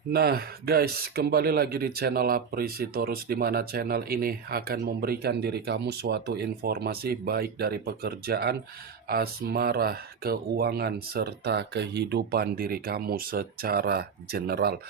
Nah, guys, kembali lagi di channel Aprisitorus, di mana channel ini akan memberikan diri kamu suatu informasi baik dari pekerjaan, asmara, keuangan, serta kehidupan diri kamu secara general.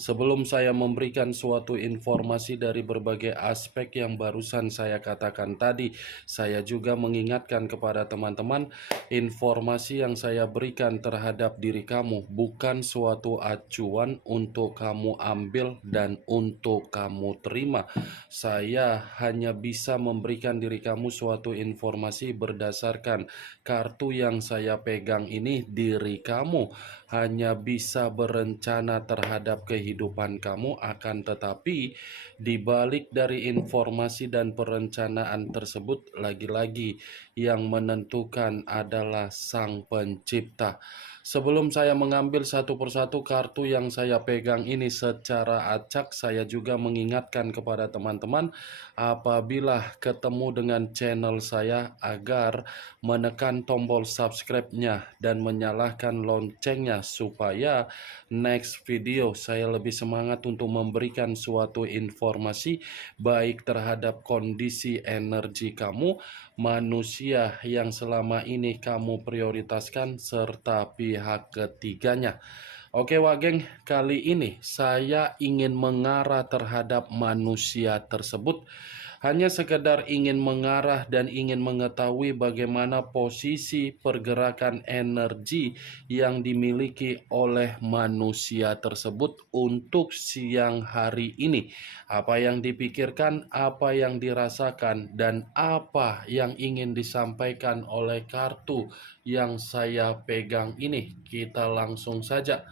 Sebelum saya memberikan suatu informasi dari berbagai aspek yang barusan saya katakan tadi, saya juga mengingatkan kepada teman-teman, informasi yang saya berikan terhadap diri kamu bukan suatu acuan untuk kamu ambil dan untuk kamu terima. Saya hanya bisa memberikan diri kamu suatu informasi berdasarkan kartu yang saya pegang ini. Diri kamu hanya bisa berencana terhadap kehidupan kamu, akan tetapi di balik dari informasi dan perencanaan tersebut, lagi-lagi yang menentukan adalah Sang Pencipta. Sebelum saya mengambil satu persatu kartu yang saya pegang ini secara acak, saya juga mengingatkan kepada teman-teman apabila ketemu dengan channel saya agar menekan tombol subscribe-nya dan menyalakan loncengnya supaya next video saya lebih semangat untuk memberikan suatu informasi baik terhadap kondisi energi kamu, manusia yang selama ini kamu prioritaskan, serta pihak ketiganya. Oke Wak Geng, kali ini saya ingin mengarah terhadap manusia tersebut. Hanya sekedar ingin mengarah dan ingin mengetahui bagaimana posisi pergerakan energi yang dimiliki oleh manusia tersebut untuk siang hari ini. Apa yang dipikirkan, apa yang dirasakan, dan apa yang ingin disampaikan oleh kartu yang saya pegang ini. Kita langsung saja.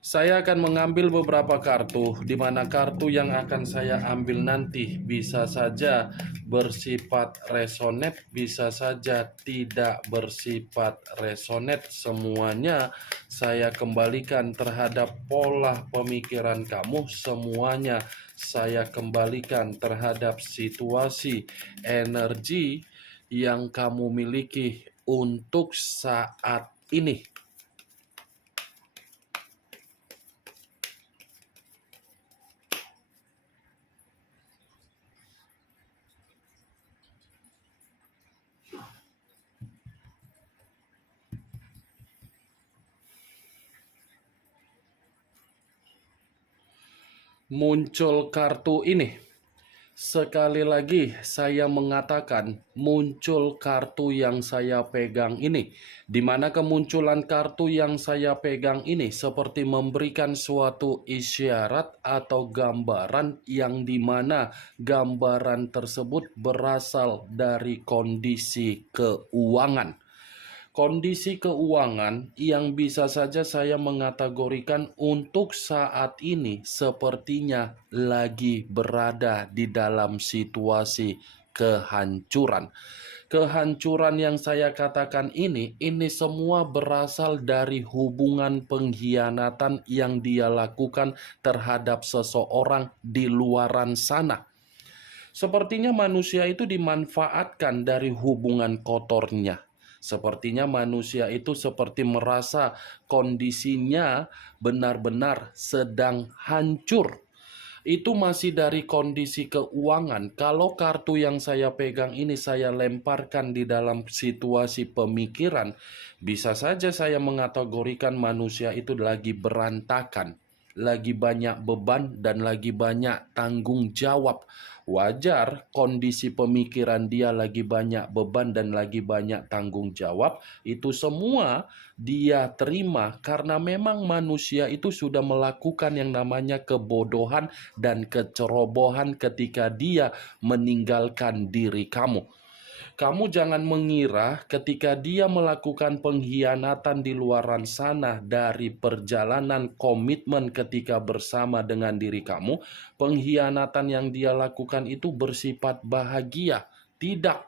Saya akan mengambil beberapa kartu, di mana kartu yang akan saya ambil nanti bisa saja bersifat resonate, bisa saja tidak bersifat resonate. Semuanya saya kembalikan terhadap pola pemikiran kamu, semuanya saya kembalikan terhadap situasi energi yang kamu miliki untuk saat ini. Muncul kartu ini. Sekali lagi saya mengatakan muncul kartu yang saya pegang ini, di mana kemunculan kartu yang saya pegang ini seperti memberikan suatu isyarat atau gambaran yang dimana gambaran tersebut berasal dari kondisi keuangan. Kondisi keuangan yang bisa saja saya mengategorikan untuk saat ini sepertinya lagi berada di dalam situasi kehancuran. Kehancuran yang saya katakan ini semua berasal dari hubungan pengkhianatan yang dia lakukan terhadap seseorang di luaran sana. Sepertinya manusia itu dimanfaatkan dari hubungan kotornya. Sepertinya manusia itu seperti merasa kondisinya benar-benar sedang hancur. Itu masih dari kondisi keuangan. Kalau kartu yang saya pegang ini saya lemparkan di dalam situasi pemikiran, bisa saja saya mengategorikan manusia itu lagi berantakan, lagi banyak beban, dan lagi banyak tanggung jawab. Wajar kondisi pemikiran dia lagi banyak beban dan lagi banyak tanggung jawab. Itu semua dia terima karena memang manusia itu sudah melakukan yang namanya kebodohan dan kecerobohan ketika dia meninggalkan diri kamu. Kamu jangan mengira ketika dia melakukan pengkhianatan di luaran sana dari perjalanan komitmen ketika bersama dengan diri kamu, pengkhianatan yang dia lakukan itu bersifat bahagia. Tidak.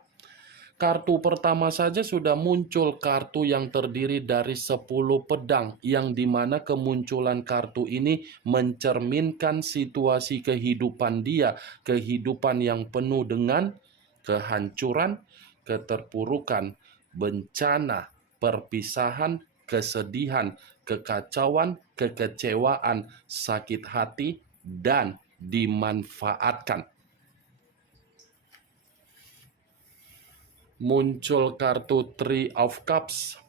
Kartu pertama saja sudah muncul kartu yang terdiri dari 10 pedang, yang dimana kemunculan kartu ini mencerminkan situasi kehidupan dia, kehidupan yang penuh dengan kehancuran, keterpurukan, bencana, perpisahan, kesedihan, kekacauan, kekecewaan, sakit hati, dan dimanfaatkan. Muncul kartu Three of Cups,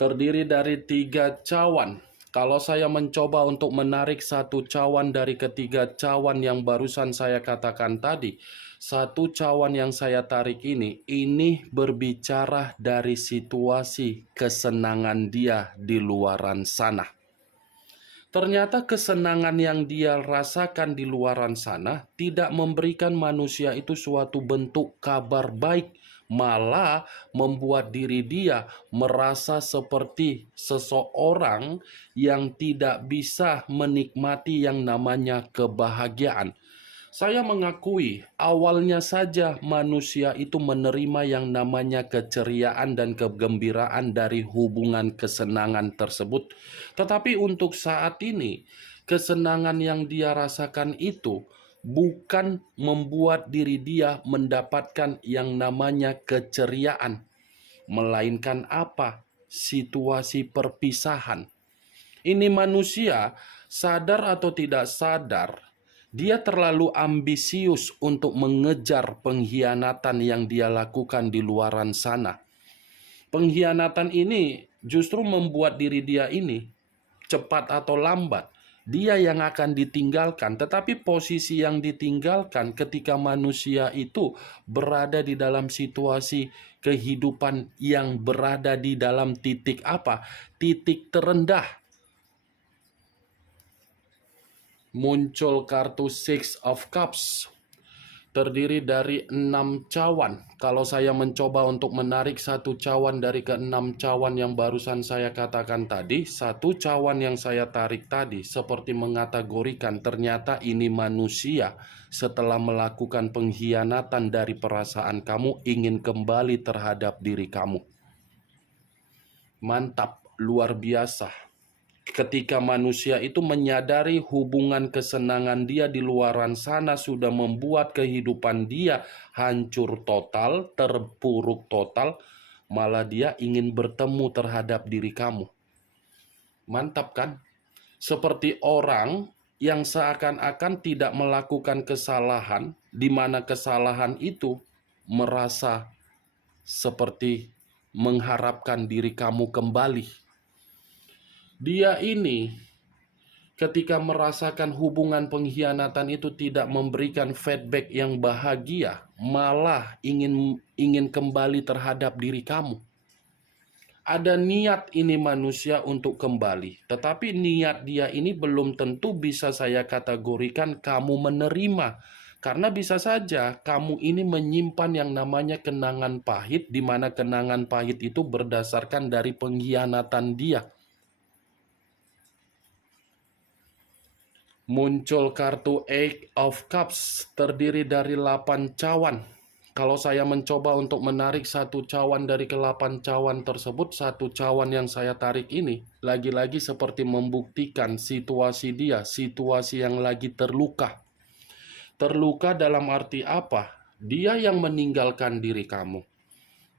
terdiri dari 3 cawan. Kalau saya mencoba untuk menarik satu cawan dari ketiga cawan yang barusan saya katakan tadi, satu cawan yang saya tarik ini berbicara dari situasi kesenangan dia di luaran sana. Ternyata kesenangan yang dia rasakan di luaran sana tidak memberikan manusia itu suatu bentuk kabar baik, malah membuat diri dia merasa seperti seseorang yang tidak bisa menikmati yang namanya kebahagiaan. Saya mengakui, awalnya saja manusia itu menerima yang namanya keceriaan dan kegembiraan dari hubungan kesenangan tersebut. Tetapi untuk saat ini, kesenangan yang dia rasakan itu bukan membuat diri dia mendapatkan yang namanya keceriaan, melainkan apa? Situasi perpisahan. Ini manusia, sadar atau tidak sadar, dia terlalu ambisius untuk mengejar pengkhianatan yang dia lakukan di luaran sana. Pengkhianatan ini justru membuat diri dia ini cepat atau lambat, dia yang akan ditinggalkan. Tetapi posisi yang ditinggalkan ketika manusia itu berada di dalam situasi kehidupan yang berada di dalam titik apa? Titik terendah. Muncul kartu Six of Cups, terdiri dari 6 cawan. Kalau saya mencoba untuk menarik satu cawan dari ke-6 cawan yang barusan saya katakan tadi, satu cawan yang saya tarik tadi seperti mengategorikan ternyata ini manusia setelah melakukan pengkhianatan dari perasaan kamu ingin kembali terhadap diri kamu. Mantap, luar biasa. Ketika manusia itu menyadari hubungan kesenangan dia di luaran sana sudah membuat kehidupan dia hancur total, terpuruk total, malah dia ingin bertemu terhadap diri kamu. Mantap kan? Seperti orang yang seakan-akan tidak melakukan kesalahan, di mana kesalahan itu merasa seperti mengharapkan diri kamu kembali. Dia ini ketika merasakan hubungan pengkhianatan itu tidak memberikan feedback yang bahagia, malah ingin kembali terhadap diri kamu. Ada niat ini manusia untuk kembali, tetapi niat dia ini belum tentu bisa saya kategorikan kamu menerima. Karena bisa saja kamu ini menyimpan yang namanya kenangan pahit, di mana kenangan pahit itu berdasarkan dari pengkhianatan dia. Muncul kartu Eight of Cups, terdiri dari 8 cawan. Kalau saya mencoba untuk menarik satu cawan dari ke-8 cawan tersebut, satu cawan yang saya tarik ini lagi-lagi seperti membuktikan situasi dia, situasi yang lagi terluka. Terluka dalam arti apa? Dia yang meninggalkan diri kamu,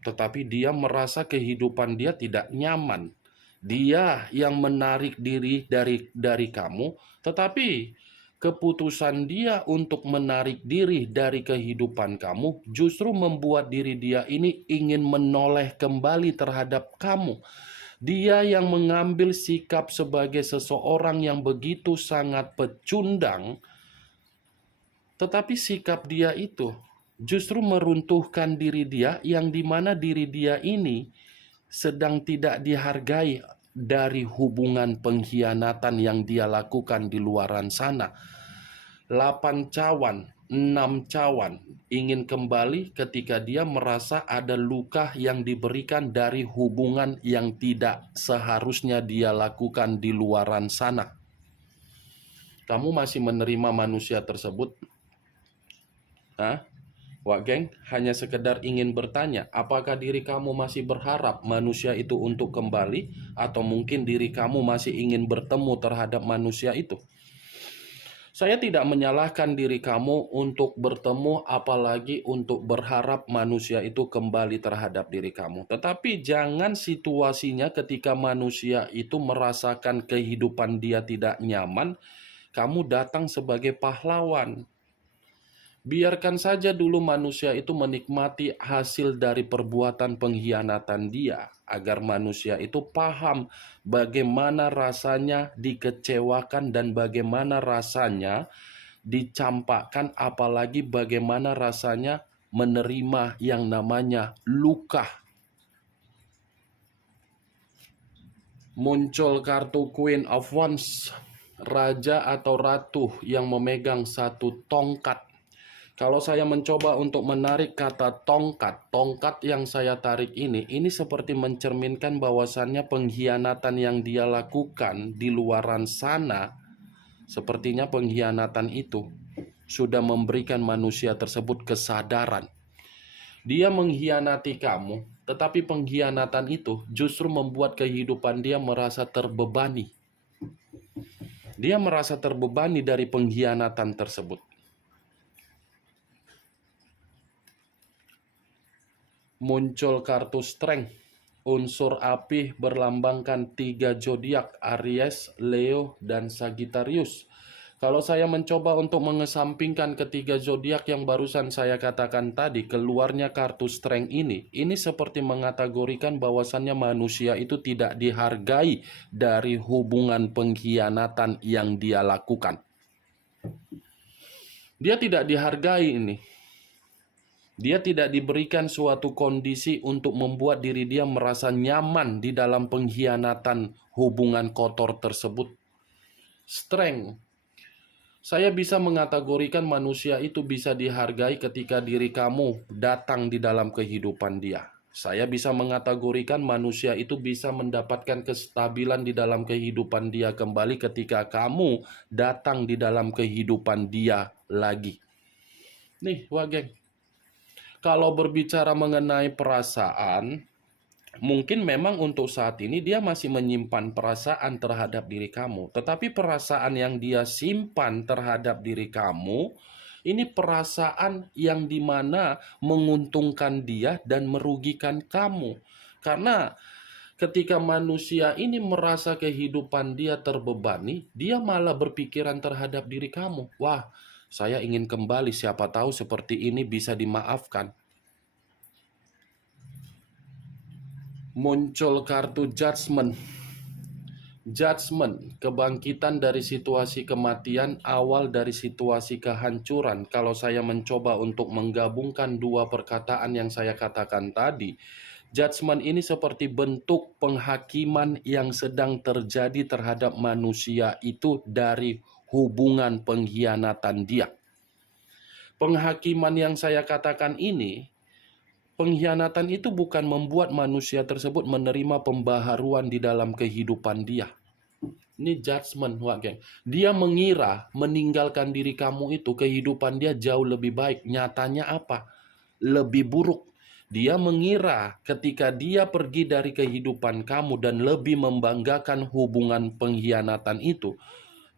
tetapi dia merasa kehidupan dia tidak nyaman. Dia yang menarik diri dari kamu, tetapi keputusan dia untuk menarik diri dari kehidupan kamu justru membuat diri dia ini ingin menoleh kembali terhadap kamu. Dia yang mengambil sikap sebagai seseorang yang begitu sangat pecundang, tetapi sikap dia itu justru meruntuhkan diri dia, yang dimana diri dia ini sedang tidak dihargai dari hubungan pengkhianatan yang dia lakukan di luaran sana. 8 cawan, 6 cawan ingin kembali ketika dia merasa ada luka yang diberikan dari hubungan yang tidak seharusnya dia lakukan di luaran sana. Kamu masih menerima manusia tersebut? Hah? Wak geng, hanya sekedar ingin bertanya, apakah diri kamu masih berharap manusia itu untuk kembali, atau mungkin diri kamu masih ingin bertemu terhadap manusia itu? Saya tidak menyalahkan diri kamu untuk bertemu, apalagi untuk berharap manusia itu kembali terhadap diri kamu. Tetapi jangan situasinya ketika manusia itu merasakan kehidupan dia tidak nyaman, kamu datang sebagai pahlawan. Biarkan saja dulu manusia itu menikmati hasil dari perbuatan pengkhianatan dia, agar manusia itu paham bagaimana rasanya dikecewakan dan bagaimana rasanya dicampakkan, apalagi bagaimana rasanya menerima yang namanya luka. Muncul kartu Queen of Wands, raja atau ratu yang memegang satu tongkat. Kalau saya mencoba untuk menarik kata tongkat, tongkat yang saya tarik ini seperti mencerminkan bahwasannya pengkhianatan yang dia lakukan di luaran sana, sepertinya pengkhianatan itu sudah memberikan manusia tersebut kesadaran. Dia mengkhianati kamu, tetapi pengkhianatan itu justru membuat kehidupan dia merasa terbebani. Dia merasa terbebani dari pengkhianatan tersebut. Muncul kartu Strength, unsur api berlambangkan 3 zodiak, Aries, Leo, dan Sagittarius. Kalau saya mencoba untuk mengesampingkan ketiga zodiak yang barusan saya katakan tadi, keluarnya kartu Strength ini seperti mengategorikan bahwasannya manusia itu tidak dihargai dari hubungan pengkhianatan yang dia lakukan. Dia tidak dihargai ini. Dia tidak diberikan suatu kondisi untuk membuat diri dia merasa nyaman di dalam pengkhianatan hubungan kotor tersebut. Strength. Saya bisa mengategorikan manusia itu bisa dihargai ketika diri kamu datang di dalam kehidupan dia. Saya bisa mengategorikan manusia itu bisa mendapatkan kestabilan di dalam kehidupan dia kembali ketika kamu datang di dalam kehidupan dia lagi. Nih, wah geng. Kalau berbicara mengenai perasaan, mungkin memang untuk saat ini dia masih menyimpan perasaan terhadap diri kamu. Tetapi perasaan yang dia simpan terhadap diri kamu, ini perasaan yang dimana menguntungkan dia dan merugikan kamu. Karena ketika manusia ini merasa kehidupan dia terbebani, dia malah berpikiran terhadap diri kamu. Wah, saya ingin kembali, siapa tahu seperti ini bisa dimaafkan. Muncul kartu Judgment. Judgment, kebangkitan dari situasi kematian, awal dari situasi kehancuran. Kalau saya mencoba untuk menggabungkan dua perkataan yang saya katakan tadi, judgment ini seperti bentuk penghakiman yang sedang terjadi terhadap manusia itu dari hubungan pengkhianatan dia. Penghakiman yang saya katakan ini, pengkhianatan itu bukan membuat manusia tersebut menerima pembaharuan di dalam kehidupan dia. Ini judgment, wah geng. Dia mengira meninggalkan diri kamu itu kehidupan dia jauh lebih baik. Nyatanya apa? Lebih buruk. Dia mengira ketika dia pergi dari kehidupan kamu dan lebih membanggakan hubungan pengkhianatan itu,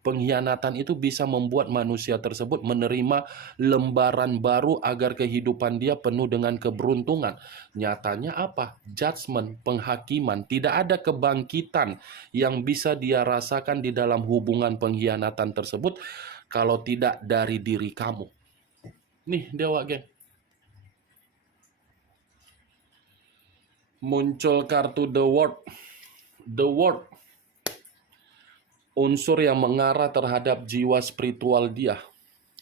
pengkhianatan itu bisa membuat manusia tersebut menerima lembaran baru agar kehidupan dia penuh dengan keberuntungan. Nyatanya apa? Judgment, penghakiman. Tidak ada kebangkitan yang bisa dia rasakan di dalam hubungan pengkhianatan tersebut kalau tidak dari diri kamu. Nih, Dewa geng. Muncul kartu The World. The World, unsur yang mengarah terhadap jiwa spiritual dia.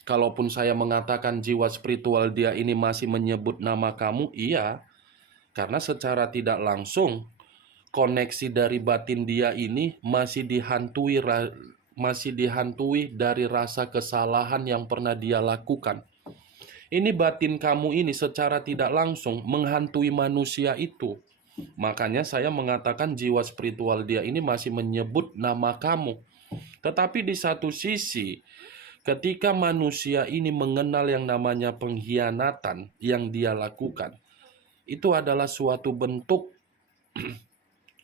Kalaupun saya mengatakan jiwa spiritual dia ini masih menyebut nama kamu, iya. Karena secara tidak langsung, koneksi dari batin dia ini masih dihantui dari rasa kesalahan yang pernah dia lakukan. Ini batin kamu ini secara tidak langsung menghantui manusia itu. Makanya saya mengatakan jiwa spiritual dia ini masih menyebut nama kamu. Tetapi di satu sisi, ketika manusia ini mengenal yang namanya pengkhianatan yang dia lakukan, itu adalah suatu bentuk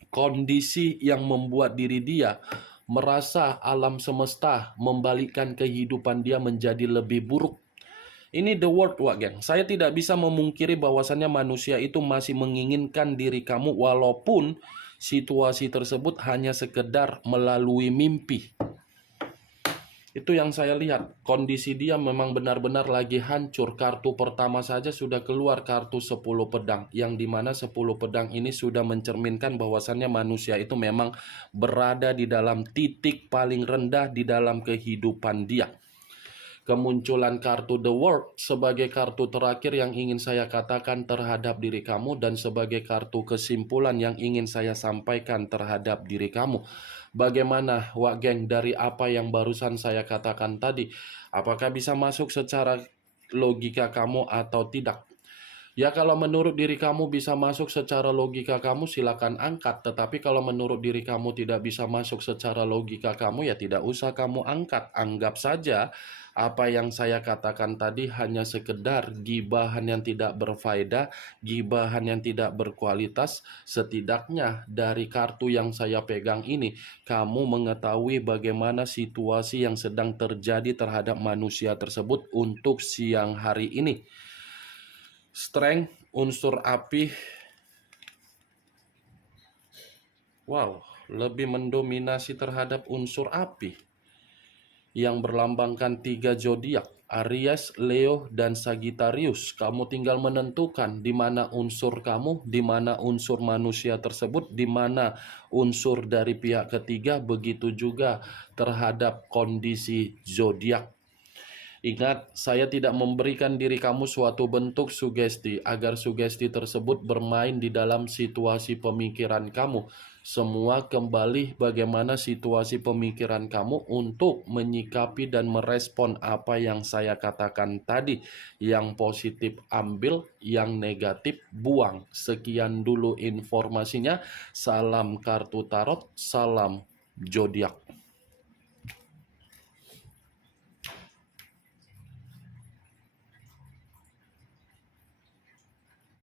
kondisi yang membuat diri dia merasa alam semesta membalikkan kehidupan dia menjadi lebih buruk. Ini the word, Wak Geng. Saya tidak bisa memungkiri bahwasannya manusia itu masih menginginkan diri kamu walaupun situasi tersebut hanya sekedar melalui mimpi. Itu yang saya lihat. Kondisi dia memang benar-benar lagi hancur. Kartu pertama saja sudah keluar kartu 10 pedang. Yang dimana 10 pedang ini sudah mencerminkan bahwasannya manusia itu memang berada di dalam titik paling rendah di dalam kehidupan dia. Kemunculan kartu The World sebagai kartu terakhir yang ingin saya katakan terhadap diri kamu dan sebagai kartu kesimpulan yang ingin saya sampaikan terhadap diri kamu. Bagaimana, Wak Geng, dari apa yang barusan saya katakan tadi? Apakah bisa masuk secara logika kamu atau tidak? Ya, kalau menurut diri kamu bisa masuk secara logika kamu, silakan angkat. Tetapi kalau menurut diri kamu tidak bisa masuk secara logika kamu, ya tidak usah kamu angkat. Anggap saja apa yang saya katakan tadi hanya sekedar gibahan yang tidak berfaedah, gibahan yang tidak berkualitas. Setidaknya dari kartu yang saya pegang ini, kamu mengetahui bagaimana situasi yang sedang terjadi terhadap manusia tersebut untuk siang hari ini. Strength, unsur api. Wow, lebih mendominasi terhadap unsur api yang berlambangkan 3 zodiak, Aries, Leo, dan Sagittarius. Kamu tinggal menentukan di mana unsur kamu, di mana unsur manusia tersebut, di mana unsur dari pihak ketiga, begitu juga terhadap kondisi zodiak. Ingat, saya tidak memberikan diri kamu suatu bentuk sugesti agar sugesti tersebut bermain di dalam situasi pemikiran kamu. Semua kembali bagaimana situasi pemikiran kamu untuk menyikapi dan merespon apa yang saya katakan tadi. Yang positif ambil, yang negatif buang. Sekian dulu informasinya. Salam kartu tarot, salam zodiak.